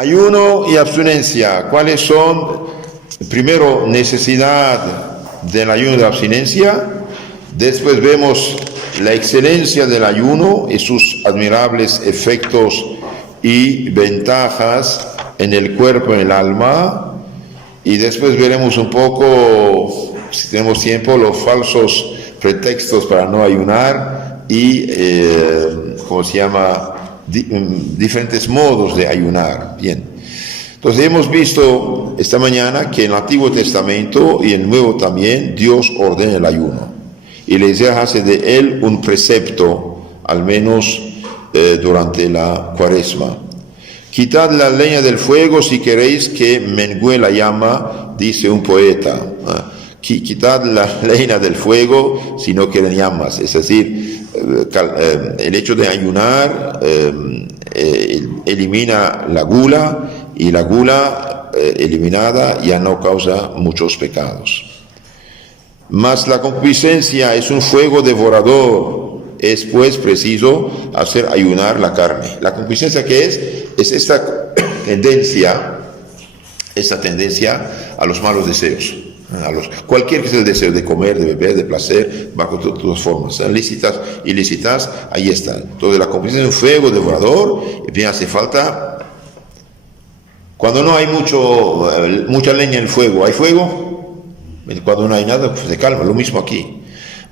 Ayuno y abstinencia. ¿Cuáles son? Primero, necesidad del ayuno y de la abstinencia. Después vemos la excelencia del ayuno y sus admirables efectos y ventajas en el cuerpo y en el alma. Y después veremos un poco, si tenemos tiempo, los falsos pretextos para no ayunar y, diferentes modos de ayunar. Bien. Entonces hemos visto esta mañana que en el Antiguo Testamento y en el Nuevo también Dios ordena el ayuno. Y la Iglesia hace de él un precepto, al menos durante la Cuaresma. Quitad la leña del fuego si queréis que mengue la llama, dice un poeta. Quitad la leña del fuego si no quieren llamas. Es decir, el hecho de ayunar elimina la gula, y la gula eliminada ya no causa muchos pecados. Mas la concupiscencia es un fuego devorador. Es pues preciso hacer ayunar la carne. La concupiscencia, ¿qué es? Es esta tendencia a los malos deseos. Cualquier que sea el deseo de comer, de beber, de placer, bajo todas formas, lícitas, ilícitas, ahí están. Entonces la concupiscencia es un fuego devorador, y bien hace falta. Cuando no hay mucha leña en el fuego, ¿hay fuego? Cuando no hay nada, pues se calma. Lo mismo aquí.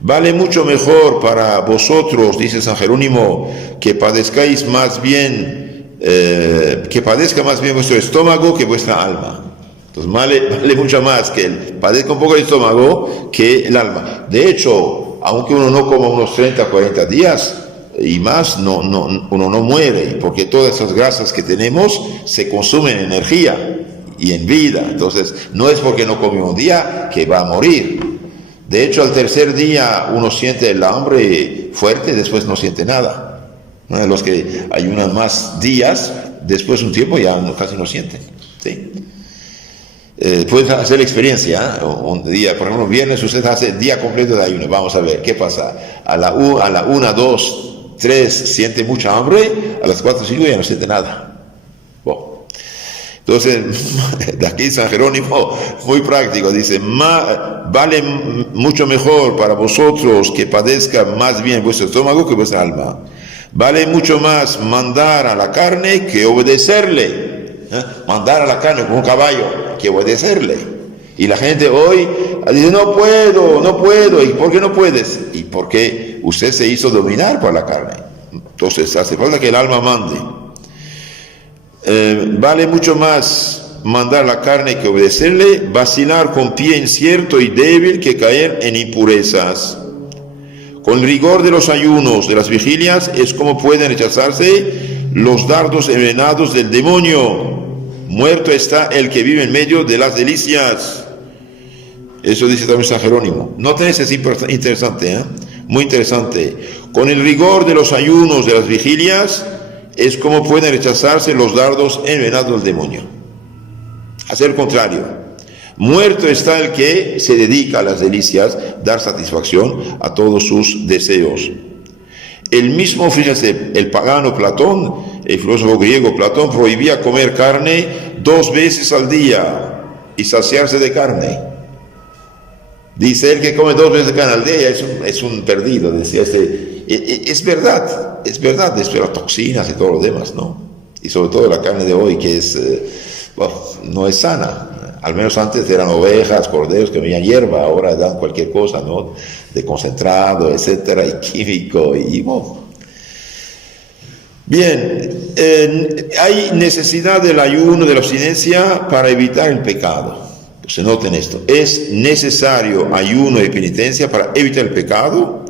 Vale mucho mejor para vosotros, dice San Jerónimo, que padezcáis más bien, que padezca más bien vuestro estómago que vuestra alma. Entonces vale mucho más que padezca un poco el estómago que el alma. De hecho, aunque uno no coma unos 30, 40 días y más, uno no muere, porque todas esas grasas que tenemos se consumen en energía y en vida. Entonces, no es porque no come un día que va a morir. De hecho, al tercer día uno siente el hambre fuerte, después no siente nada. Los que ayunan más días, después de un tiempo ya casi no sienten. ¿Sí? Puedes hacer la experiencia, un día, por ejemplo, viernes usted hace día completo de ayuno. Vamos a ver, ¿qué pasa? A la 1, 2, 3 siente mucha hambre, a las 4, 5 ya no siente nada. Entonces, de aquí San Jerónimo, muy práctico, dice, vale mucho mejor para vosotros que padezca más bien vuestro estómago que vuestra alma. Vale mucho más mandar a la carne que obedecerle. Mandar a la carne como un caballo, que obedecerle. Y la gente hoy dice, no puedo. ¿Y por qué no puedes? Y porque usted se hizo dominar por la carne. Entonces, hace falta que el alma mande. Vale mucho más mandar la carne que obedecerle, vacilar con pie incierto y débil que caer en impurezas. Con el rigor de los ayunos, de las vigilias, es como pueden rechazarse los dardos envenenados del demonio. Muerto está el que vive en medio de las delicias. Eso dice también San Jerónimo. Noten, es interesante, muy interesante. Con el rigor de los ayunos, de las vigilias, es como pueden rechazarse los dardos envenenados del demonio. Hacer el contrario. Muerto está el que se dedica a las delicias, dar satisfacción a todos sus deseos. El mismo, fíjense, el pagano Platón, el filósofo griego Platón, prohibía comer carne 2 veces al día y saciarse de carne. Dice él que come 2 veces de carne al día es un perdido, decía es verdad, después las toxinas y todo lo demás, ¿no? Y sobre todo la carne de hoy, que no es sana. Al menos antes eran ovejas, corderos que comían hierba, ahora dan cualquier cosa, ¿no? De concentrado, etcétera, y químico, y bueno. Bien, hay necesidad del ayuno, de la abstinencia para evitar el pecado. Entonces noten esto, es necesario ayuno y penitencia para evitar el pecado.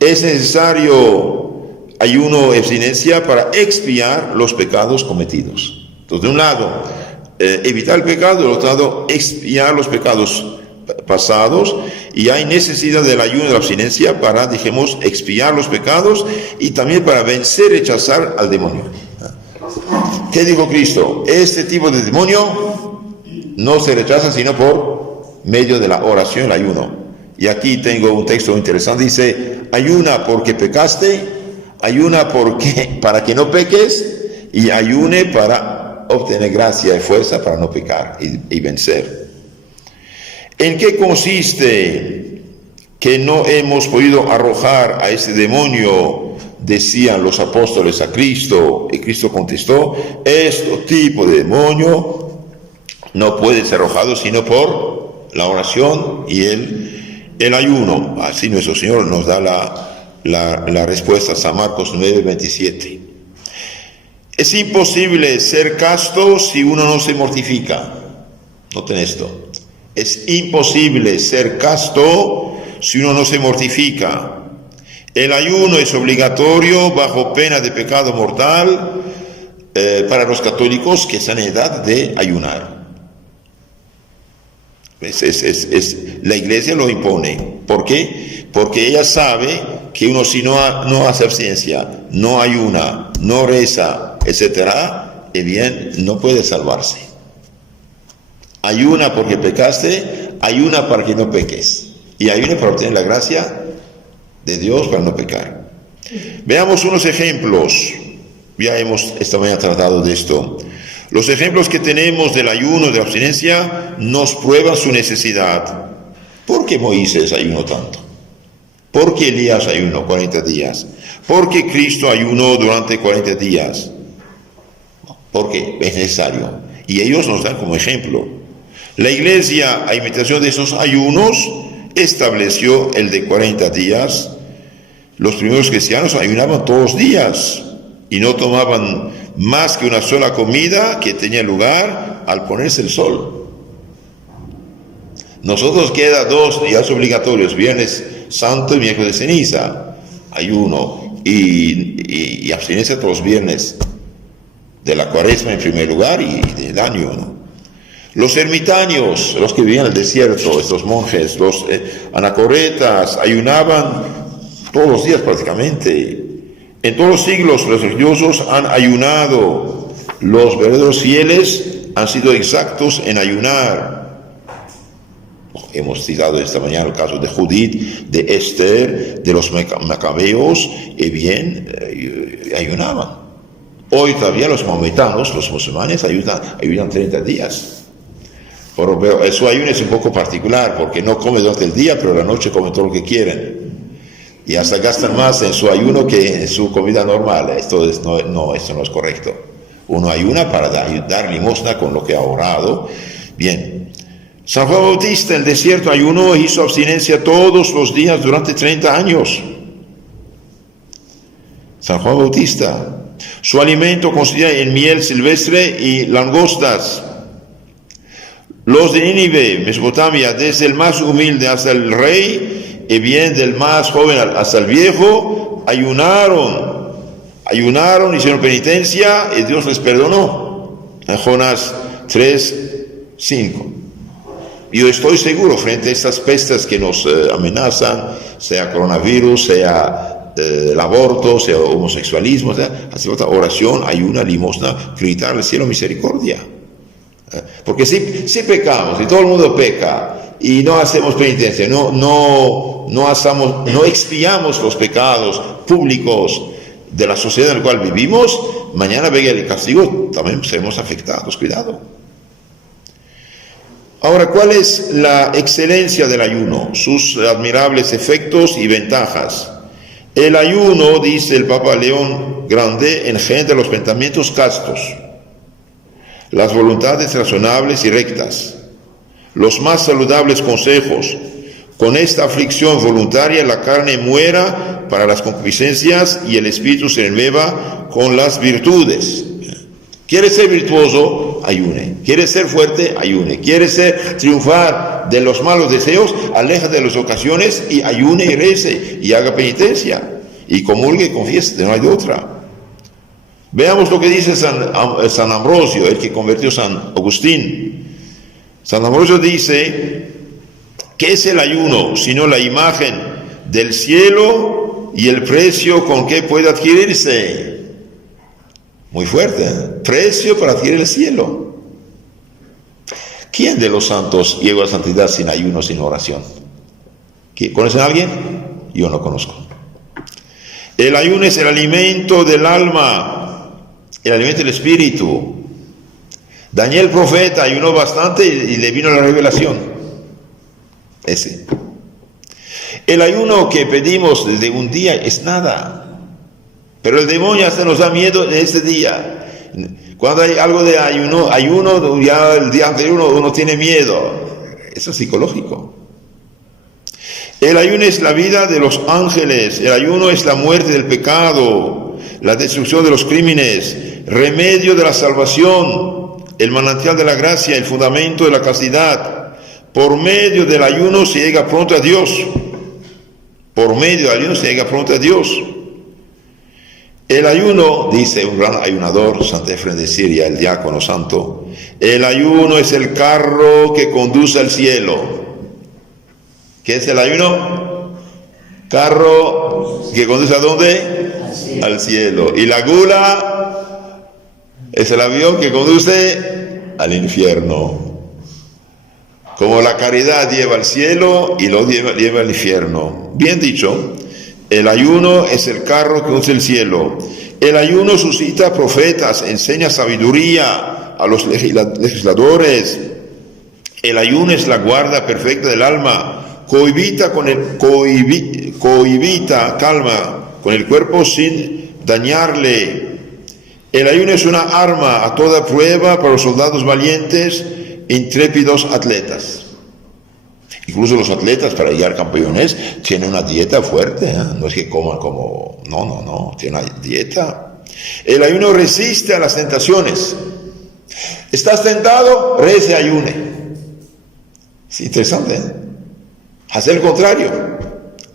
Es necesario ayuno y abstinencia para expiar los pecados cometidos. Entonces, de un lado, evitar el pecado, del otro lado, expiar los pecados pasados, y hay necesidad del ayuno y de la abstinencia para, dijimos, expiar los pecados y también para vencer y rechazar al demonio. ¿Qué dijo Cristo? Este tipo de demonio no se rechaza sino por medio de la oración y el ayuno. Y aquí tengo un texto interesante, dice, ayuna porque pecaste, ayuna para que no peques, y ayune para obtener gracia y fuerza para no pecar y vencer. ¿En qué consiste que no hemos podido arrojar a ese demonio? Decían los apóstoles a Cristo, y Cristo contestó: este tipo de demonio no puede ser arrojado sino por la oración y el ayuno. Así nuestro Señor nos da la respuesta, San Marcos 9:27. Es imposible ser casto si uno no se mortifica. Noten esto. Es imposible ser casto si uno no se mortifica. El ayuno es obligatorio bajo pena de pecado mortal para los católicos que están en edad de ayunar. La Iglesia lo impone. ¿Por qué? Porque ella sabe que uno, si no hace abstinencia, no ayuna, no reza, etcétera, bien, no puede salvarse. Ayuna porque pecaste, ayuna para que no peques, y ayuna para obtener la gracia de Dios para no pecar. Veamos unos ejemplos. Ya hemos esta mañana tratado de esto. Los ejemplos que tenemos del ayuno, de la abstinencia, nos prueban su necesidad. ¿Por qué Moisés ayunó tanto? ¿Por qué Elías ayunó 40 días? ¿Por qué Cristo ayunó durante 40 días? Porque es necesario. Y ellos nos dan como ejemplo. La Iglesia, a imitación de esos ayunos, estableció el de 40 días. Los primeros cristianos ayunaban todos los días y no tomaban más que una sola comida que tenía lugar al ponerse el sol. Nosotros queda 2 días obligatorios: Viernes Santo y miércoles de ceniza, ayuno y abstinencia todos los viernes de la Cuaresma en primer lugar y del año, ¿no? Los ermitaños, los que vivían en el desierto, estos monjes, los anacoretas, ayunaban todos los días prácticamente. En todos los siglos los religiosos han ayunado. Los verdaderos fieles han sido exactos en ayunar. Hemos citado esta mañana el caso de Judith, de Esther, de los macabeos, ayunaban. Hoy todavía los maometanos, los musulmanes, ayunan 30 días. Pero su ayuno es un poco particular porque no come durante el día, pero la noche come todo lo que quieren. Y hasta gastan más en su ayuno que en su comida normal. Esto no es correcto. Uno ayuna para dar limosna con lo que ha ahorrado. Bien. San Juan Bautista en el desierto ayunó e hizo abstinencia todos los días durante 30 años. San Juan Bautista. Su alimento consistía en miel silvestre y langostas. Los de Nínive, Mesopotamia, desde el más humilde hasta el rey, y bien del más joven hasta el viejo, ayunaron, hicieron penitencia y Dios les perdonó. En Jonás 3:5. Yo estoy seguro, frente a estas pestes que nos amenazan, sea coronavirus, sea el aborto, sea homosexualismo, hace falta oración, ayuna, limosna, gritar al cielo misericordia. Porque si pecamos, y todo el mundo peca, y no hacemos penitencia, no expiamos los pecados públicos de la sociedad en la cual vivimos, mañana venga el castigo, también seremos afectados, cuidado. Ahora, ¿cuál es la excelencia del ayuno? Sus admirables efectos y ventajas. El ayuno, dice el Papa León Grande, engendra los pensamientos castos, las voluntades razonables y rectas, los más saludables consejos. Con esta aflicción voluntaria la carne muera para las concupiscencias y el espíritu se renueva con las virtudes. ¿Quiere ser virtuoso? Ayune. ¿Quiere ser fuerte? Ayune. ¿Quiere triunfar de los malos deseos? Aléjate de las ocasiones y ayune y rece y haga penitencia y comulgue y confiese, no hay de otra. Veamos lo que dice San Ambrosio, el que convirtió a San Agustín. San Ambrosio dice: ¿qué es el ayuno sino la imagen del cielo y el precio con que puede adquirirse? Muy fuerte, ¿eh? Precio para adquirir el cielo. ¿Quién de los santos llegó a la santidad sin ayuno, sin oración? ¿Conocen a alguien? Yo no conozco. El ayuno es el alimento del alma, el alimento del espíritu. Daniel profeta ayunó bastante y le vino la revelación. Ese. El ayuno que pedimos de un día es nada. Pero el demonio hasta nos da miedo en ese día. Cuando hay algo de ayuno, ya el día anterior uno tiene miedo. Eso es psicológico. El ayuno es la vida de los ángeles. El ayuno es la muerte del pecado, la destrucción de los crímenes, remedio de la salvación, el manantial de la gracia, el fundamento de la castidad. Por medio del ayuno se llega pronto a Dios. Por medio del ayuno se llega pronto a Dios. El ayuno, dice un gran ayunador, Santo Efrén de Siria, el diácono santo, el ayuno es el carro que conduce al cielo. ¿Qué es el ayuno? Carro que conduce ¿a dónde? Al cielo. Y la gula es el avión que conduce al infierno. Como la caridad lleva al cielo y lo lleva al infierno. Bien dicho. El ayuno es el carro que conduce al cielo. El ayuno suscita profetas, enseña sabiduría a los legisladores. El ayuno es la guarda perfecta del alma. Cohibita calma con el cuerpo sin dañarle. El ayuno es una arma a toda prueba para los soldados valientes, intrépidos atletas. Incluso los atletas para llegar campeones tienen una dieta fuerte, ¿eh? No es que coman como... No, tienen una dieta. El ayuno resiste a las tentaciones. ¿Estás tentado? Rece, ayune. Es interesante, ¿eh? Hacer el contrario.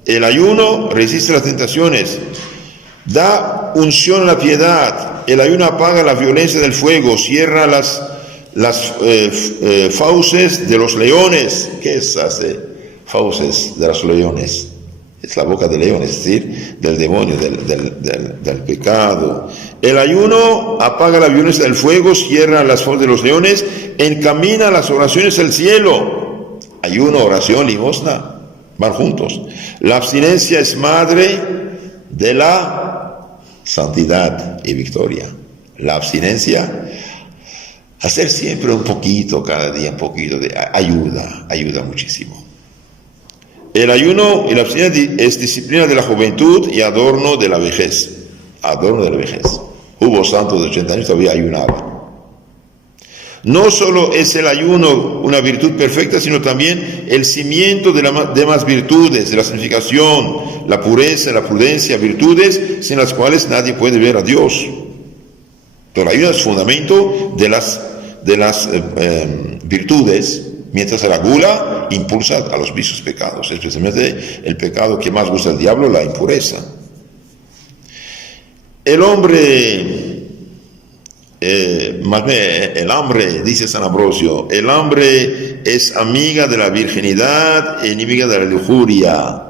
El ayuno resiste las tentaciones. Da unción a la piedad. El ayuno apaga la violencia del fuego. Cierra las fauces de los leones. ¿Qué es hace fauces de los leones? Es la boca del león, es decir, del demonio, del pecado. El ayuno apaga la violencia del fuego, cierra las fauces de los leones, encamina las oraciones al cielo. Ayuno, oración, limosna, van juntos. La abstinencia es madre de la santidad y victoria. La abstinencia, hacer siempre un poquito, cada día un poquito, ayuda muchísimo. El ayuno y la abstinencia es disciplina de la juventud y adorno de la vejez. Adorno de la vejez. Hubo santos de 80 años todavía ayunaban. No solo es el ayuno una virtud perfecta, sino también el cimiento de las demás virtudes, de la santificación, la pureza, la prudencia, virtudes sin las cuales nadie puede ver a Dios. Pero el ayuno es fundamento de las virtudes, mientras la gula impulsa a los vicios pecados, especialmente el pecado que más gusta al diablo, la impureza. El hambre, dice San Ambrosio, el hambre es amiga de la virginidad, enemiga de la lujuria.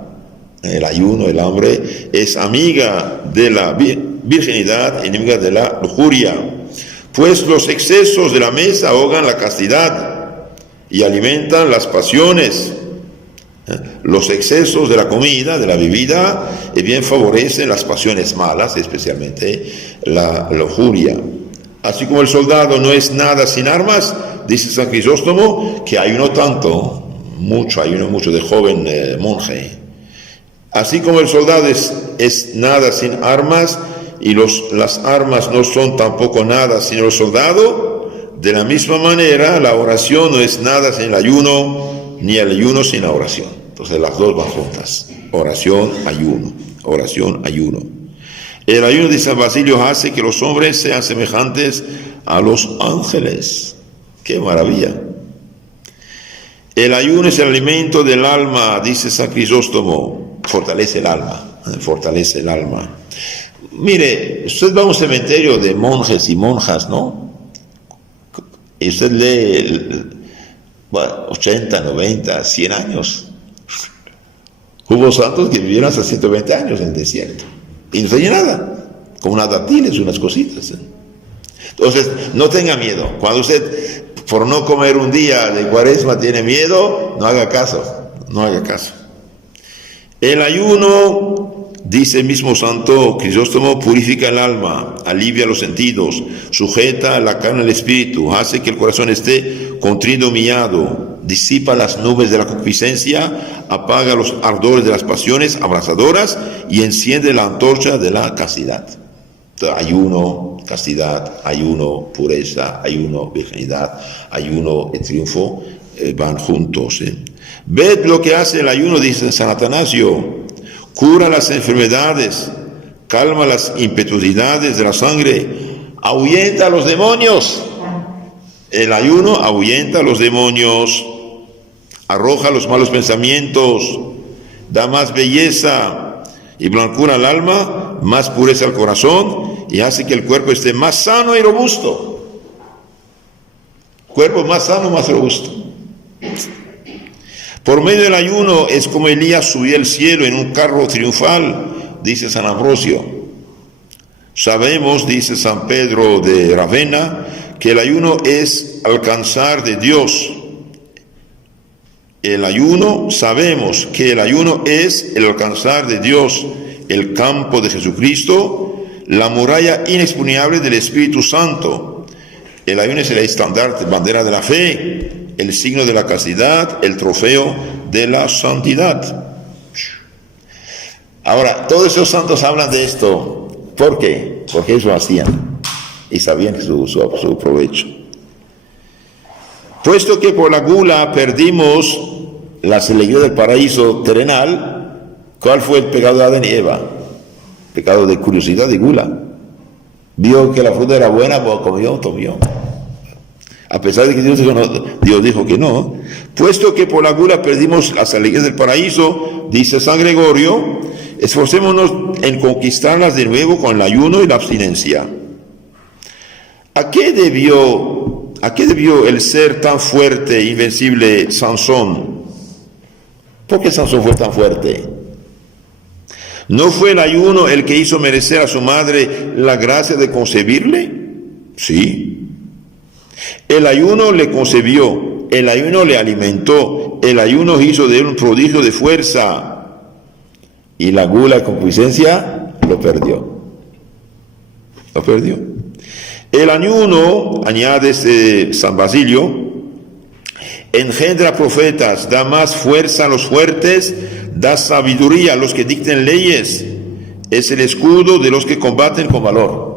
El ayuno, el hambre, es amiga de la virginidad, enemiga de la lujuria. Pues los excesos de la mesa ahogan la castidad y alimentan las pasiones. Los excesos de la comida, de la bebida, bien favorecen las pasiones malas, especialmente la lujuria. Así como el soldado no es nada sin armas, dice San Crisóstomo, que ayuno mucho de joven monje. Así como el soldado es nada sin armas, y las armas no son tampoco nada sin el soldado, de la misma manera la oración no es nada sin el ayuno, ni el ayuno sin la oración. Entonces las dos van juntas, oración, ayuno. El ayuno de San Basilio hace que los hombres sean semejantes a los ángeles. ¡Qué maravilla! El ayuno es el alimento del alma, dice San Crisóstomo. Fortalece el alma. Mire, usted va a un cementerio de monjes y monjas, ¿no? Y usted lee 80, 90, 100 años. Hubo santos que vivieron hasta 120 años en el desierto. Y no tenía nada, como unas dátiles, unas cositas. Entonces, no tenga miedo. Cuando usted, por no comer un día de Cuaresma, tiene miedo, no haga caso. El ayuno Dice el mismo santo Crisóstomo, purifica el alma, alivia los sentidos, sujeta la carne al espíritu, hace que el corazón esté contrito, humillado, disipa las nubes de la concupiscencia, apaga los ardores de las pasiones abrasadoras y enciende la antorcha de la castidad. Entonces, ayuno, castidad, ayuno, pureza, ayuno, virginidad, ayuno y triunfo van juntos. Ved lo que hace el ayuno, dice San Atanasio. Cura las enfermedades, calma las impetuosidades de la sangre, ahuyenta a los demonios. El ayuno ahuyenta a los demonios, arroja los malos pensamientos, da más belleza y blancura al alma, más pureza al corazón y hace que el cuerpo esté más sano y robusto. Cuerpo más sano, más robusto. Por medio del ayuno es como Elías subió al cielo en un carro triunfal, dice San Ambrosio. Sabemos, dice San Pedro de Ravenna, que el ayuno es alcanzar de Dios. Sabemos que el ayuno es el alcanzar de Dios, el campo de Jesucristo, la muralla inexpugnable del Espíritu Santo. El ayuno es el estandarte, bandera de la fe, el signo de la castidad, el trofeo de la santidad. Ahora, todos esos santos hablan de esto. ¿Por qué? Porque ellos lo hacían y sabían su provecho. Puesto que por la gula perdimos la alegría del paraíso terrenal, ¿cuál fue el pecado de Adán y Eva? Pecado de curiosidad y gula. Vio que la fruta era buena, pues comió. A pesar de que Dios dijo que no. Puesto que por la gula perdimos las alegrías del paraíso, dice San Gregorio, esforcémonos en conquistarlas de nuevo con el ayuno y la abstinencia. ¿A qué debió el ser tan fuerte e invencible Sansón? ¿Por qué Sansón fue tan fuerte? ¿No fue el ayuno el que hizo merecer a su madre la gracia de concebirle? Sí. El ayuno le concebió, el ayuno le alimentó, el ayuno hizo de él un prodigio de fuerza y la gula y concupiscencia lo perdió. El ayuno, añade San Basilio, engendra profetas, da más fuerza a los fuertes, da sabiduría a los que dicten leyes, es el escudo de los que combaten con valor.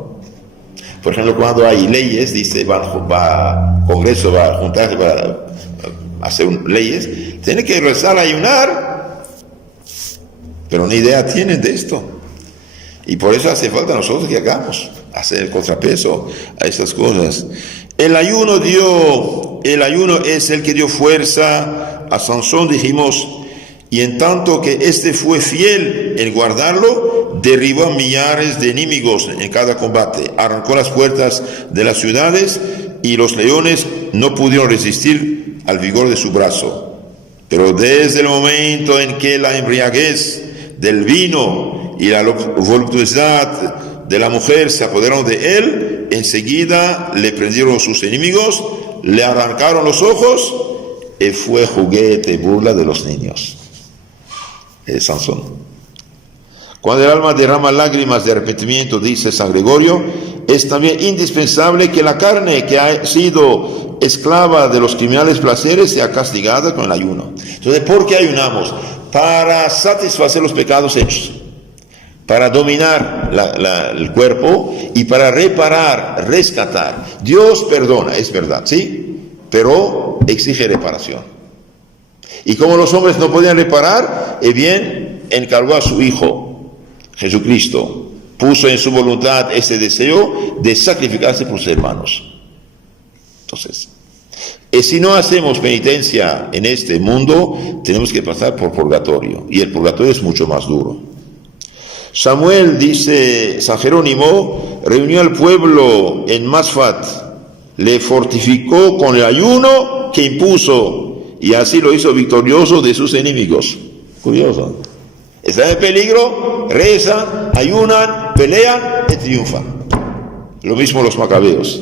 Por ejemplo, cuando hay leyes, dice, Congreso va a juntarse para hacer leyes, tiene que rezar, ayunar, pero ni idea tienen de esto. Y por eso hace falta a nosotros que hagamos, hacer el contrapeso a estas cosas. El ayuno es el que dio fuerza a Sansón, dijimos, y en tanto que éste fue fiel en guardarlo, derribó a millares de enemigos en cada combate, arrancó las puertas de las ciudades y los leones no pudieron resistir al vigor de su brazo. Pero desde el momento en que la embriaguez del vino y la voluptuosidad de la mujer se apoderaron de él, enseguida le prendieron sus enemigos, le arrancaron los ojos y fue juguete, burla de los niños. Sansón. Cuando el alma derrama lágrimas de arrepentimiento, dice San Gregorio, es también indispensable que la carne que ha sido esclava de los criminales placeres sea castigada con el ayuno. Entonces, ¿por qué ayunamos? Para satisfacer los pecados hechos, para dominar el cuerpo y para reparar, rescatar. Dios perdona, es verdad, ¿sí? Pero exige reparación. Y como los hombres no podían reparar, bien encargó a su Hijo, Jesucristo, puso en su voluntad ese deseo de sacrificarse por sus hermanos. Entonces, si no hacemos penitencia en este mundo, tenemos que pasar por purgatorio, y el purgatorio es mucho más duro. Samuel, dice San Jerónimo, reunió al pueblo en Masfat, le fortificó con el ayuno que impuso, y así lo hizo victorioso de sus enemigos. Curioso. Están en peligro, rezan, ayunan, pelean y triunfan. Lo mismo los macabeos.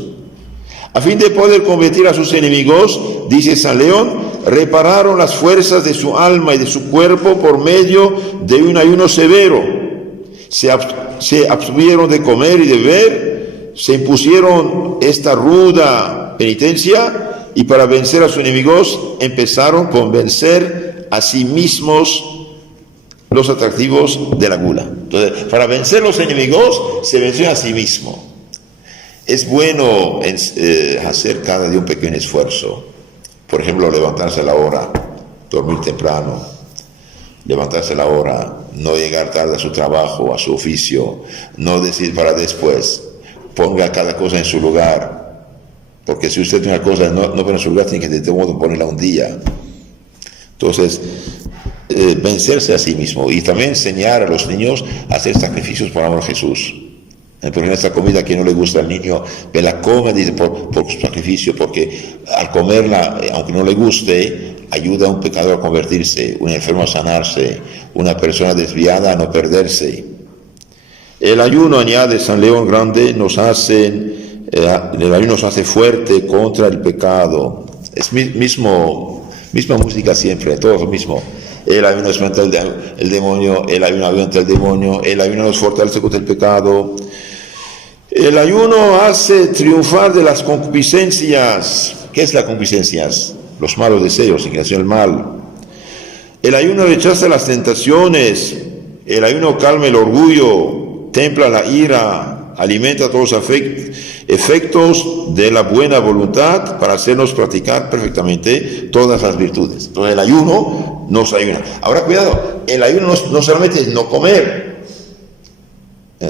A fin de poder combatir a sus enemigos, dice San León, repararon las fuerzas de su alma y de su cuerpo por medio de un ayuno severo. se abstuvieron de comer y de beber, se impusieron esta ruda penitencia y para vencer a sus enemigos empezaron con vencer a sí mismos los atractivos de la gula. Entonces, para vencer los enemigos se venció a sí mismo. Es bueno hacer cada día un pequeño esfuerzo. Por ejemplo, levantarse a la hora, dormir temprano, levantarse a la hora, no llegar tarde a su trabajo, a su oficio, no decir para después, ponga cada cosa en su lugar, porque si usted tiene una cosa no pone en su lugar, tiene que de todo modo ponerla un día. Entonces, vencerse a sí mismo y también enseñar a los niños a hacer sacrificios por amor a Jesús. Porque en esta comida que no le gusta al niño, que la come dice, por su sacrificio, porque al comerla, aunque no le guste, ayuda a un pecador a convertirse, un enfermo a sanarse, una persona desviada a no perderse. El ayuno, añade San León Grande, el ayuno nos hace fuerte contra el pecado. Es misma música siempre, todo lo mismo. El ayuno espanta el demonio, el ayuno avienta el demonio, el ayuno nos fortalece contra el pecado. El ayuno hace triunfar de las concupiscencias. ¿Qué es las concupiscencias? Los malos deseos, inclinación al mal. El ayuno rechaza las tentaciones. El ayuno calma el orgullo, templa la ira, alimenta todos los efectos de la buena voluntad para hacernos practicar perfectamente todas las virtudes. Entonces el ayuno nos ayuda. Ahora cuidado, el ayuno no solamente es no comer.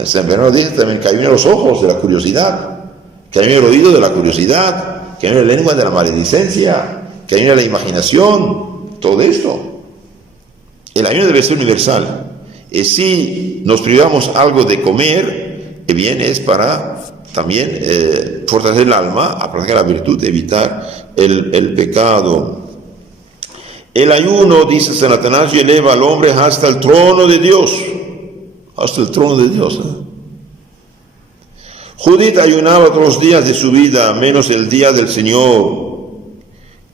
San Bernardo dice también que ayuda los ojos de la curiosidad, que ayuda el oído de la curiosidad, que ayuda la lengua de la maledicencia, que ayuda la imaginación, todo esto. El ayuno debe ser universal. Y si nos privamos algo de comer, bien es para también fortalecer el alma, a practicar la virtud, evitar el pecado. El ayuno, dice San Atanasio, eleva al hombre hasta el trono de Dios. Hasta el trono de Dios. Judith ayunaba todos los días de su vida, menos el día del Señor,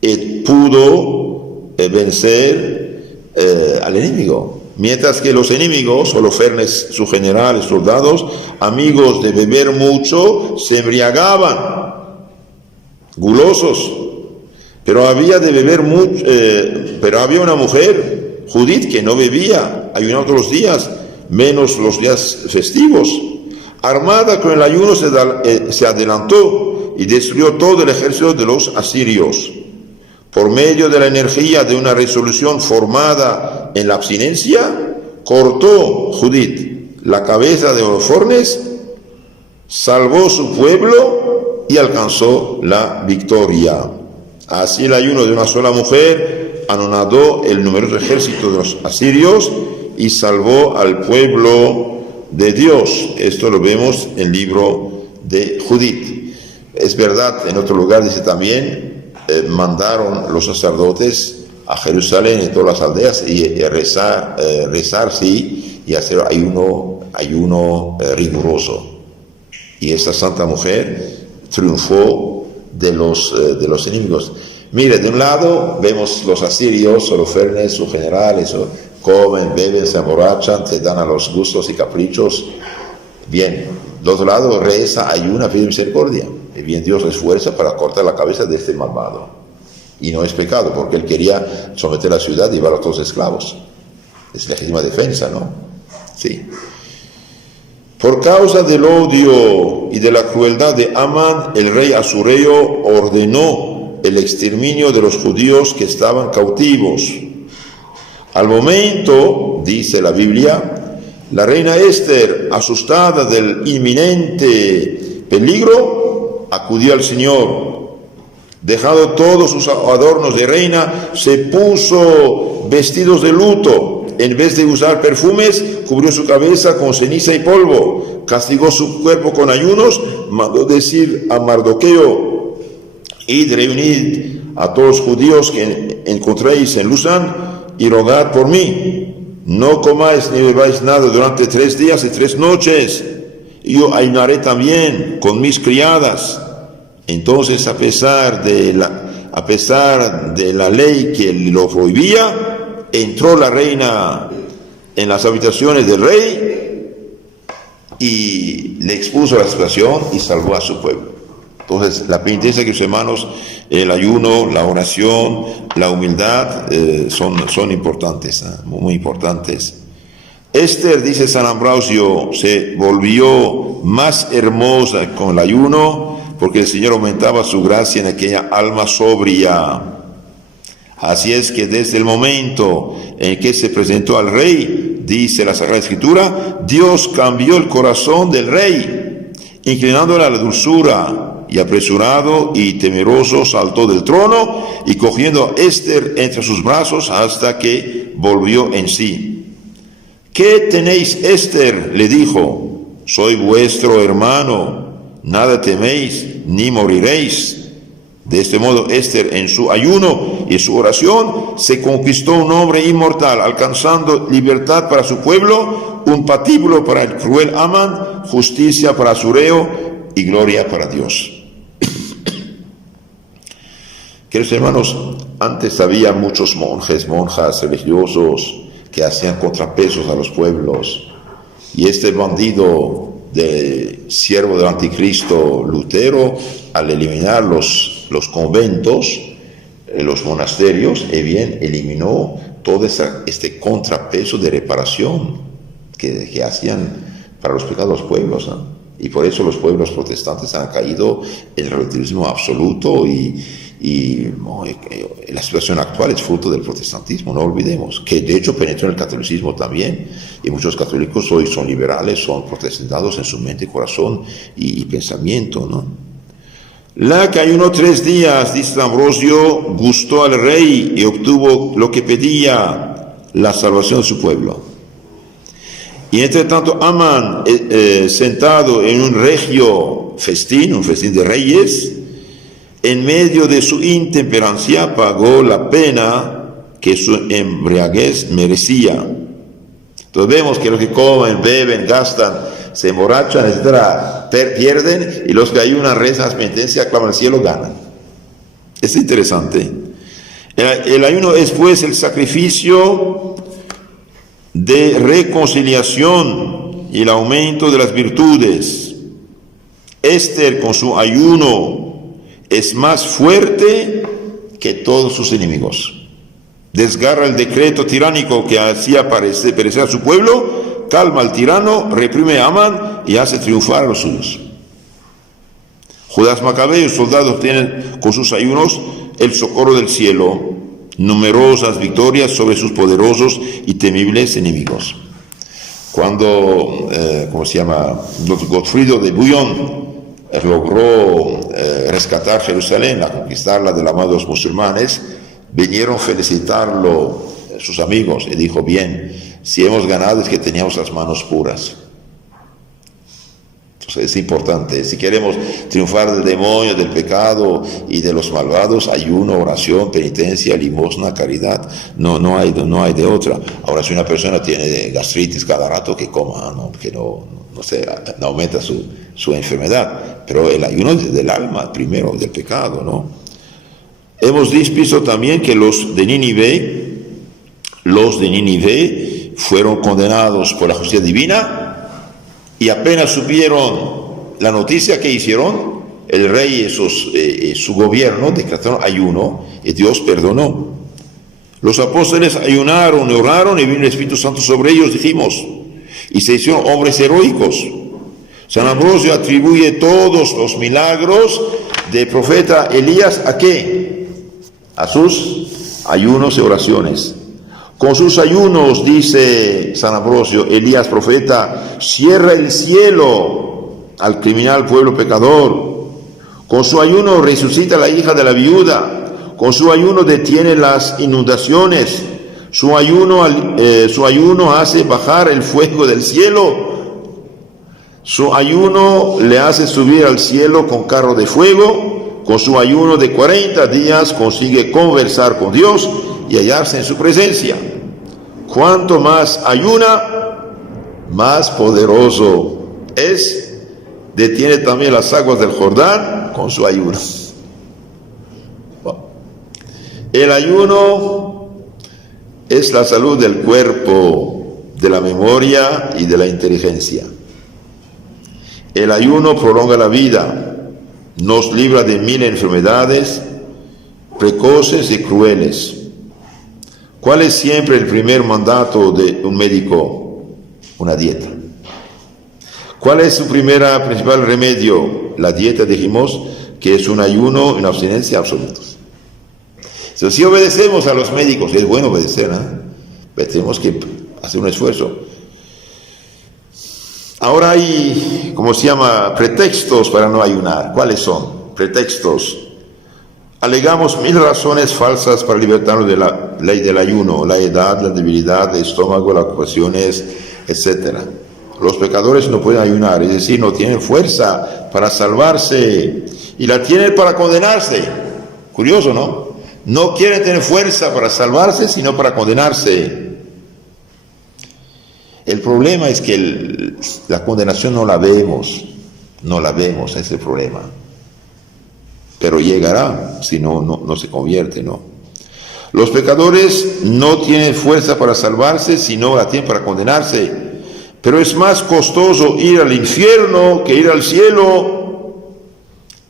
y pudo vencer al enemigo. Mientras que los enemigos, Holofernes, su general, soldados, amigos de beber mucho, se embriagaban, gulosos. Pero había de beber mucho, pero había una mujer, Judith, que no bebía, ayunaba todos los días, menos los días festivos. Armada con el ayuno se adelantó y destruyó todo el ejército de los asirios. Por medio de la energía de una resolución formada en la abstinencia, cortó Judith la cabeza de Holofernes, salvó su pueblo y alcanzó la victoria. Así el ayuno de una sola mujer anonadó el numeroso ejército de los asirios y salvó al pueblo de Dios. Esto lo vemos en el libro de Judith. Es verdad, en otro lugar dice también, mandaron los sacerdotes a Jerusalén y todas las aldeas y rezar sí, y hacer ayuno riguroso. Y esta santa mujer triunfó de los enemigos. Mire, de un lado vemos los asirios, Holofernes, sus generales, comen, beben, se emborrachan, se dan a los gustos y caprichos. Bien, de otro lado reza, ayuna, pide misericordia. Y bien, Dios les esfuerza para cortar la cabeza de este malvado. Y no es pecado, porque él quería someter la ciudad y llevar a todos los esclavos. Es legítima defensa, ¿no? Sí. Por causa del odio y de la crueldad de Amán, el rey Asureo ordenó el exterminio de los judíos que estaban cautivos. Al momento, dice la Biblia, la reina Esther, asustada del inminente peligro, acudió al Señor. Dejado todos sus adornos de reina, se puso vestidos de luto. En vez de usar perfumes, cubrió su cabeza con ceniza y polvo. Castigó su cuerpo con ayunos. Mandó decir a Mardoqueo: id, reunid a todos los judíos que encontréis en Luzán y rogad por mí. No comáis ni bebáis nada durante 3 días y 3 noches. Yo ayunaré también con mis criadas. Entonces, a pesar de la ley que lo prohibía, entró la reina en las habitaciones del rey y le expuso a la situación y salvó a su pueblo. Entonces, la penitencia, queridos hermanos, el ayuno, la oración, la humildad son importantes, muy importantes. Esther, dice San Ambrosio, se volvió más hermosa con el ayuno porque el Señor aumentaba su gracia en aquella alma sobria. Así es que desde el momento en que se presentó al rey, dice la Sagrada Escritura, Dios cambió el corazón del rey, inclinándole a la dulzura, y apresurado y temeroso saltó del trono y cogiendo a Esther entre sus brazos hasta que volvió en sí. ¿Qué tenéis, Esther?, le dijo. Soy vuestro hermano, nada teméis ni moriréis. De este modo, Esther, en su ayuno y su oración, se conquistó un hombre inmortal, alcanzando libertad para su pueblo, un patíbulo para el cruel Amán, justicia para su reo y gloria para Dios. Queridos hermanos, antes había muchos monjes, monjas religiosos que hacían contrapesos a los pueblos. Y este bandido siervo del anticristo Lutero, al eliminar los conventos, los monasterios, bien eliminó todo este contrapeso de reparación que hacían para los pecados de los pueblos, ¿no? Y por eso los pueblos protestantes han caído en el relativismo absoluto y la situación actual es fruto del protestantismo, no olvidemos, que de hecho penetró en el catolicismo también, y muchos católicos hoy son liberales, son protestantados en su mente, corazón y pensamiento, ¿no? La que ayunó 3 días, dice Ambrosio, gustó al rey y obtuvo lo que pedía, la salvación de su pueblo. Y entre tanto Amán, sentado en un regio festín, un festín de reyes, en medio de su intemperancia pagó la pena que su embriaguez merecía. Entonces vemos que los que comen, beben, gastan, se emborrachan, etcétera, pierden, y los que ayunan, rezan, penitencia, claman al cielo, ganan. Es interesante. El ayuno es pues el sacrificio de reconciliación y el aumento de las virtudes. Esther, con su ayuno, es más fuerte que todos sus enemigos. Desgarra el decreto tiránico que hacía perecer a su pueblo, calma al tirano, reprime a Amán y hace triunfar a los suyos. Judas Macabeo y sus soldados obtienen con sus ayunos el socorro del cielo, numerosas victorias sobre sus poderosos y temibles enemigos. Cuando, Godfrido de Bouillon logró rescatar Jerusalén, a conquistarla de la mano de los musulmanes, vinieron a felicitarlo sus amigos y dijo, bien, si hemos ganado es que teníamos las manos puras. Entonces es importante, si queremos triunfar del demonio, del pecado y de los malvados, ayuno, oración, penitencia, limosna, caridad, no hay de otra. Ahora, si una persona tiene gastritis cada rato, que coma, ¿no? Que no aumenta su enfermedad, pero el ayuno es del alma primero, del pecado, ¿no? Hemos visto también que los de Nínive fueron condenados por la justicia divina, y apenas supieron la noticia, que hicieron, el rey y su gobierno decretaron ayuno y Dios perdonó. Los apóstoles ayunaron y oraron y vino el Espíritu Santo sobre ellos, dijimos, y se hicieron hombres heroicos. San Ambrosio atribuye todos los milagros del profeta Elías ¿a qué? A sus ayunos y oraciones. Con sus ayunos, dice San Ambrosio, Elías profeta cierra el cielo al criminal pueblo pecador. Con su ayuno resucita a la hija de la viuda. Con su ayuno detiene las inundaciones. Su ayuno hace bajar el fuego del cielo. Su ayuno le hace subir al cielo con carro de fuego. Con su ayuno de 40 días consigue conversar con Dios y hallarse en su presencia. Cuanto más ayuna, más poderoso es. Detiene también las aguas del Jordán con su ayuno. El ayuno es la salud del cuerpo, de la memoria y de la inteligencia. El ayuno prolonga la vida, nos libra de 1000 enfermedades precoces y crueles. ¿Cuál es siempre el primer mandato de un médico? Una dieta. ¿Cuál es su principal remedio? La dieta, dijimos, que es un ayuno, una abstinencia absolutos. Entonces, si obedecemos a los médicos, es bueno obedecer, pero tenemos que hacer un esfuerzo. Ahora hay, ¿cómo se llama?, pretextos para no ayunar. ¿Cuáles son? Pretextos. Alegamos 1000 razones falsas para libertarnos de la ley del ayuno: la edad, la debilidad, el estómago, las ocupaciones, etc. Los pecadores no pueden ayunar, es decir, no tienen fuerza para salvarse y la tienen para condenarse. Curioso, ¿no? No quieren tener fuerza para salvarse, sino para condenarse. El problema es que la condenación no la vemos, ese es el problema. Pero llegará si no se convierte, ¿no? Los pecadores no tienen fuerza para salvarse, sino la tienen para condenarse. Pero es más costoso ir al infierno que ir al cielo.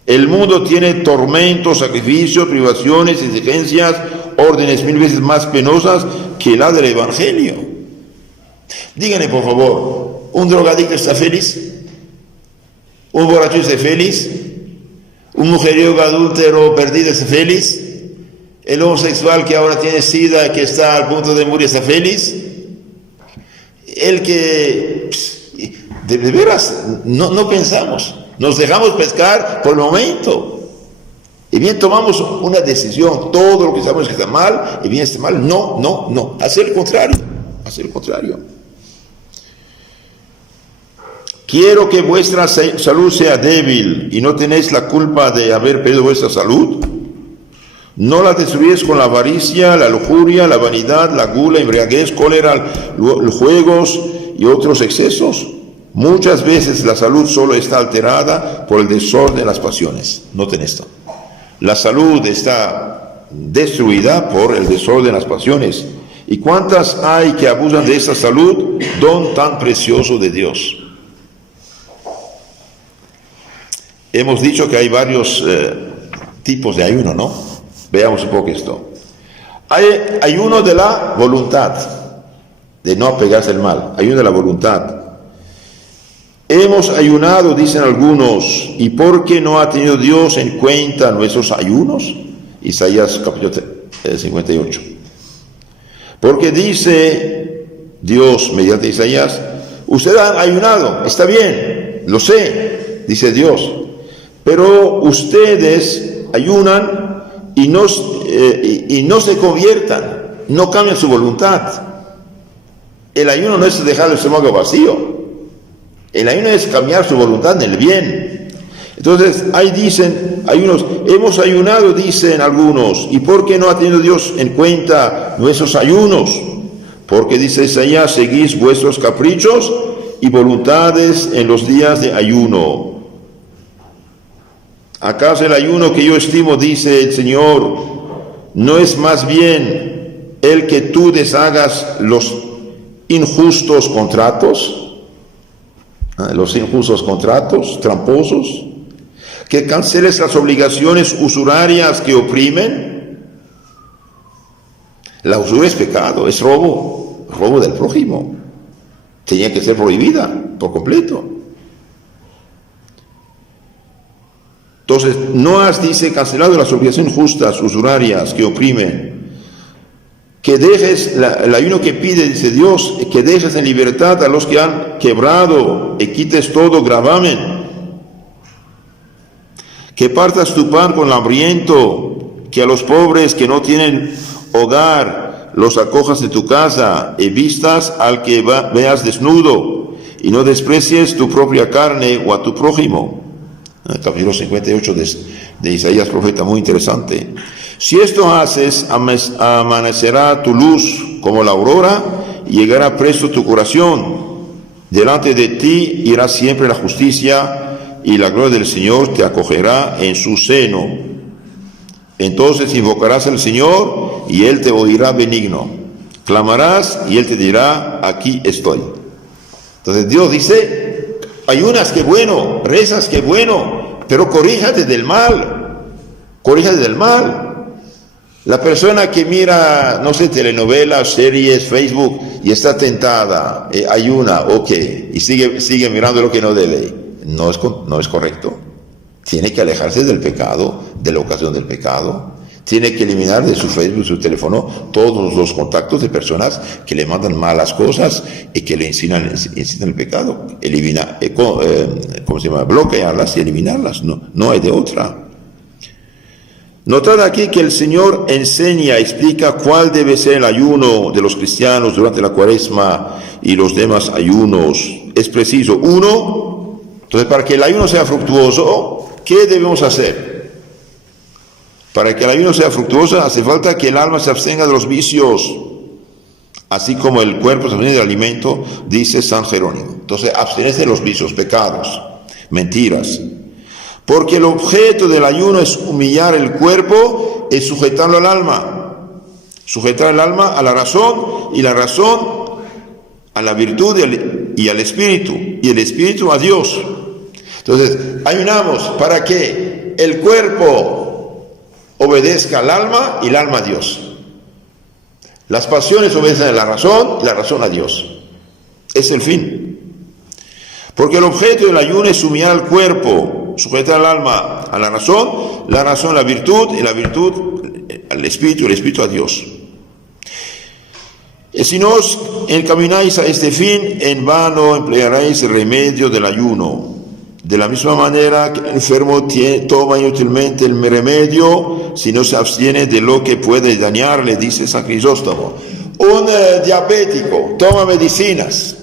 El mundo tiene tormentos, sacrificios, privaciones, exigencias, órdenes 1000 veces más penosas que la del Evangelio. Díganme, por favor, ¿un drogadicto está feliz? ¿Un borracho está feliz? ¿Un mujeriego adúltero perdido está feliz? ¿El homosexual que ahora tiene sida, que está al punto de morir, está feliz? El que de veras no pensamos, nos dejamos pescar por el momento, y bien tomamos una decisión, todo lo que sabemos que está mal, y bien está mal, no, hacer el contrario. Quiero que vuestra salud sea débil, y no tenéis la culpa de haber perdido vuestra salud. No la destruyes con la avaricia, la lujuria, la vanidad, la gula, embriaguez, cólera, juegos y otros excesos. Muchas veces la salud solo está alterada por el desorden de las pasiones. Noten esto. La salud está destruida por el desorden de las pasiones. ¿Y cuántas hay que abusan de esa salud, don tan precioso de Dios? Hemos dicho que hay varios tipos de ayuno, ¿no? Veamos un poco esto. Hay ayuno de la voluntad, de no apegarse al mal. Ayuno de la voluntad. Hemos ayunado, dicen algunos, ¿y por qué no ha tenido Dios en cuenta nuestros ayunos? Isaías capítulo 58. Porque dice Dios mediante Isaías, ustedes han ayunado, está bien, lo sé, dice Dios, pero ustedes ayunan y no se conviertan, no cambian su voluntad. El ayuno no es dejar el estómago vacío, el ayuno es cambiar su voluntad en el bien. Entonces ahí dicen, hemos ayunado, dicen algunos, ¿y por qué no ha tenido Dios en cuenta nuestros ayunos? Porque dice Isaías, seguís vuestros caprichos y voluntades en los días de ayuno. ¿Acaso el ayuno que yo estimo, dice el Señor, no es más bien el que tú deshagas los injustos contratos? Los injustos contratos, tramposos, que canceles las obligaciones usurarias que oprimen. La usura es pecado, es robo del prójimo. Tenía que ser prohibida por completo. Entonces, no has, dice, cancelado las obligaciones justas, usurarias que oprimen. Que dejes, el ayuno que pide, dice Dios, que dejes en libertad a los que han quebrado y quites todo gravamen. Que partas tu pan con el hambriento, que a los pobres que no tienen hogar los acojas en tu casa y vistas al que veas desnudo y no desprecies tu propia carne o a tu prójimo. El capítulo 58 de Isaías, profeta, muy interesante. Si esto haces, amanecerá tu luz como la aurora y llegará presto tu curación. Delante de ti irá siempre la justicia y la gloria del Señor te acogerá en su seno. Entonces invocarás al Señor y Él te oirá benigno. Clamarás y Él te dirá, aquí estoy. Entonces Dios dice, ayunas, qué bueno, rezas, qué bueno, pero corríjate del mal, corríjate del mal. La persona que mira, no sé, telenovelas, series, Facebook, y está tentada, ayuna, ok, y sigue mirando lo que no debe, no es correcto. Tiene que alejarse del pecado, de la ocasión del pecado. Tiene que eliminar de su Facebook, su teléfono, todos los contactos de personas que le mandan malas cosas y que le incitan el pecado. Bloquearlas y eliminarlas, no hay de otra. Notad aquí que el Señor enseña, explica cuál debe ser el ayuno de los cristianos durante la Cuaresma y los demás ayunos. Es preciso. Uno, entonces para que el ayuno sea fructuoso, ¿qué debemos hacer? Para que el ayuno sea fructuoso hace falta que el alma se abstenga de los vicios, así como el cuerpo se abstiene del alimento, dice San Jerónimo. Entonces, abstenerse de los vicios, pecados, mentiras. Porque el objeto del ayuno es humillar el cuerpo y sujetarlo al alma. Sujetar el alma a la razón y la razón a la virtud y al espíritu. Y el espíritu a Dios. Entonces, ayunamos para que el cuerpo obedezca al alma y el alma a Dios. Las pasiones obedecen a la razón a Dios. Es el fin. Porque el objeto del ayuno es humillar al cuerpo, sujetar al alma a la razón a la virtud y la virtud al espíritu, el espíritu a Dios. Y si no os encamináis a este fin, en vano emplearéis el remedio del ayuno. De la misma manera que el enfermo toma inútilmente el remedio si no se abstiene de lo que puede dañarle, dice San Crisóstomo. Un diabético toma medicinas,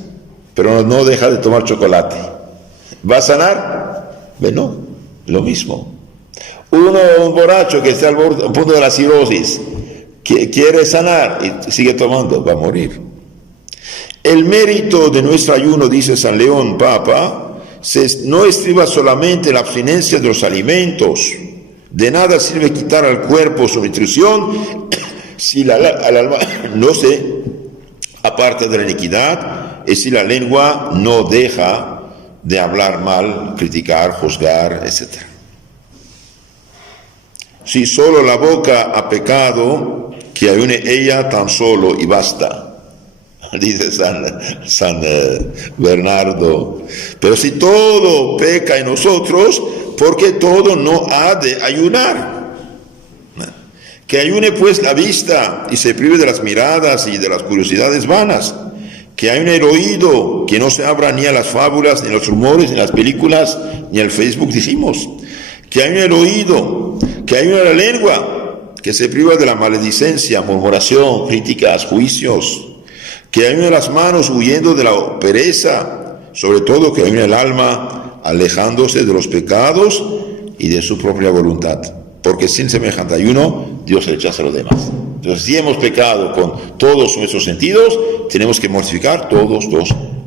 pero no deja de tomar chocolate. ¿Va a sanar? Bueno, lo mismo. Un borracho que está al punto de la cirrosis, que quiere sanar y sigue tomando, va a morir. El mérito de nuestro ayuno, dice San León Papa, no estriba solamente en la abstinencia de los alimentos. De nada sirve quitar al cuerpo su nutrición si al alma no se aparta de la iniquidad y si la lengua no deja de hablar mal, criticar, juzgar, etc. Si solo la boca ha pecado, que ayune ella tan solo y basta, dice San Bernardo. Pero si todo peca en nosotros, porque todo no ha de ayunar. Que ayune pues la vista y se prive de las miradas y de las curiosidades vanas. Que ayune el oído, que no se abra ni a las fábulas, ni a los rumores, ni a las películas, ni al Facebook, dijimos. Que ayune el oído, que ayune la lengua, que se priva de la maledicencia, murmuración, críticas, juicios. Que ayune las manos huyendo de la pereza, sobre todo que ayune el alma, alejándose de los pecados y de su propia voluntad. Porque sin semejante ayuno, Dios rechaza lo demás. Entonces, si hemos pecado con todos nuestros sentidos, tenemos que mortificar todos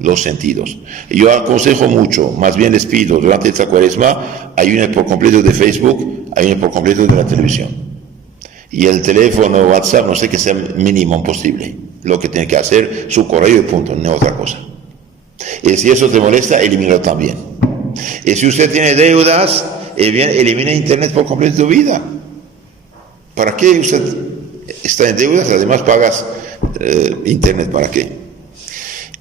los sentidos. Y yo aconsejo mucho, más bien les pido, durante esta Cuaresma, ayunen por completo de Facebook, ayunen por completo de la televisión. Y el teléfono, WhatsApp, no sé, que sea mínimo posible. Lo que tiene que hacer, su correo y punto, no otra cosa. Y si eso te molesta, elimínalo también. Y si usted tiene deudas, elimine Internet por completo de tu vida. ¿Para qué usted está en deudas? Además pagas Internet, ¿para qué?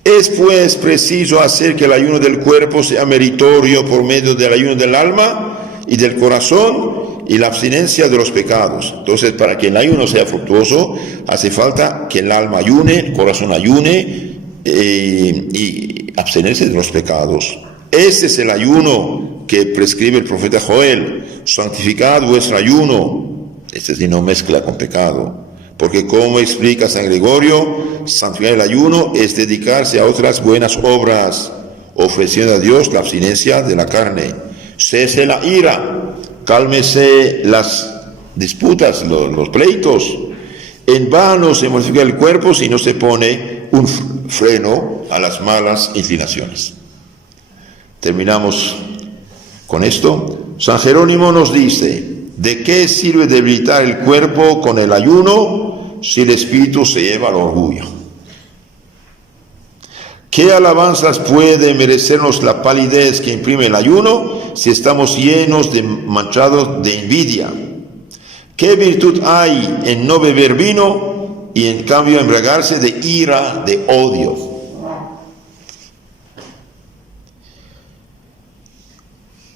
Es pues preciso hacer que el ayuno del cuerpo sea meritorio por medio del ayuno del alma y del corazón y la abstinencia de los pecados. Entonces, para que el ayuno sea fructuoso, hace falta que el alma ayune, el corazón ayune y abstenerse de los pecados. Este es el ayuno que prescribe el profeta Joel. Santificad vuestro ayuno. Este sí no mezcla con pecado. Porque como explica San Gregorio, santificar el ayuno es dedicarse a otras buenas obras, ofreciendo a Dios la abstinencia de la carne. Cese la ira, cálmese las disputas, los pleitos. En vano se mortifica el cuerpo si no se pone un freno a las malas inclinaciones. Terminamos con esto. San Jerónimo nos dice: ¿de qué sirve debilitar el cuerpo con el ayuno si el espíritu se lleva al orgullo? ¿Qué alabanzas puede merecernos la palidez que imprime el ayuno si estamos llenos de manchados de envidia? ¿Qué virtud hay en no beber vino y en cambio embriagarse de ira, de odio?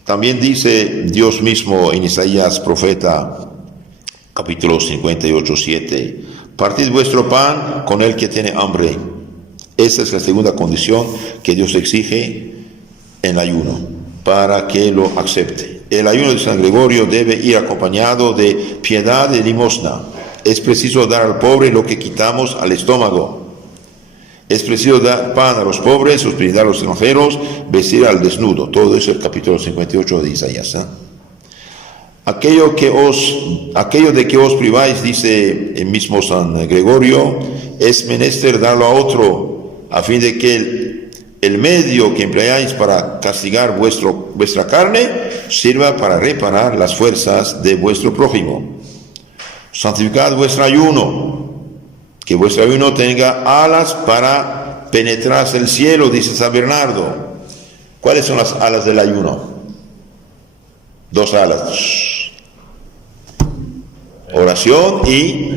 También dice Dios mismo en Isaías, profeta, capítulo 58:7, partid vuestro pan con el que tiene hambre. Esa es la segunda condición que Dios exige en el ayuno, para que lo acepte. El ayuno de San Gregorio debe ir acompañado de piedad y limosna. Es preciso dar al pobre lo que quitamos al estómago. Es preciso dar pan a los pobres, hospitalidad a los extranjeros, vestir al desnudo. Todo eso es el capítulo 58 de Isaías. Aquello de que os priváis, dice el mismo San Gregorio, es menester darlo a otro, a fin de que el medio que empleáis para castigar vuestra carne sirva para reparar las fuerzas de vuestro prójimo. Santificad vuestro ayuno, que vuestro ayuno tenga alas para penetrar el cielo, dice San Bernardo. ¿Cuáles son las alas del ayuno? 2 alas: oración y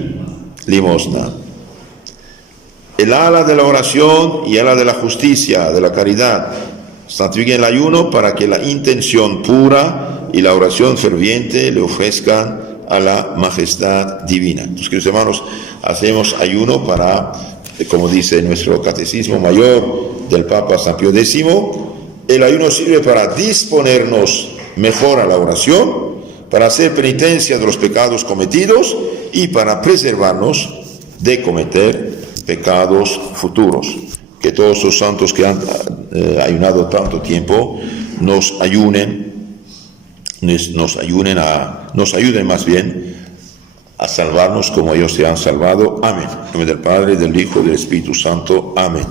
limosna. El ala de la oración y el ala de la justicia, de la caridad, santifiquen el ayuno para que la intención pura y la oración ferviente le ofrezcan a la majestad divina. Entonces, queridos hermanos, hacemos ayuno para, como dice nuestro catecismo mayor del Papa San Pío X, el ayuno sirve para disponernos mejor a la oración, para hacer penitencia de los pecados cometidos y para preservarnos de cometer pecados futuros. Que todos los santos que han ayunado tanto tiempo nos ayuden más bien a salvarnos como ellos se han salvado. Amén. En nombre del Padre, del Hijo y del Espíritu Santo. Amén.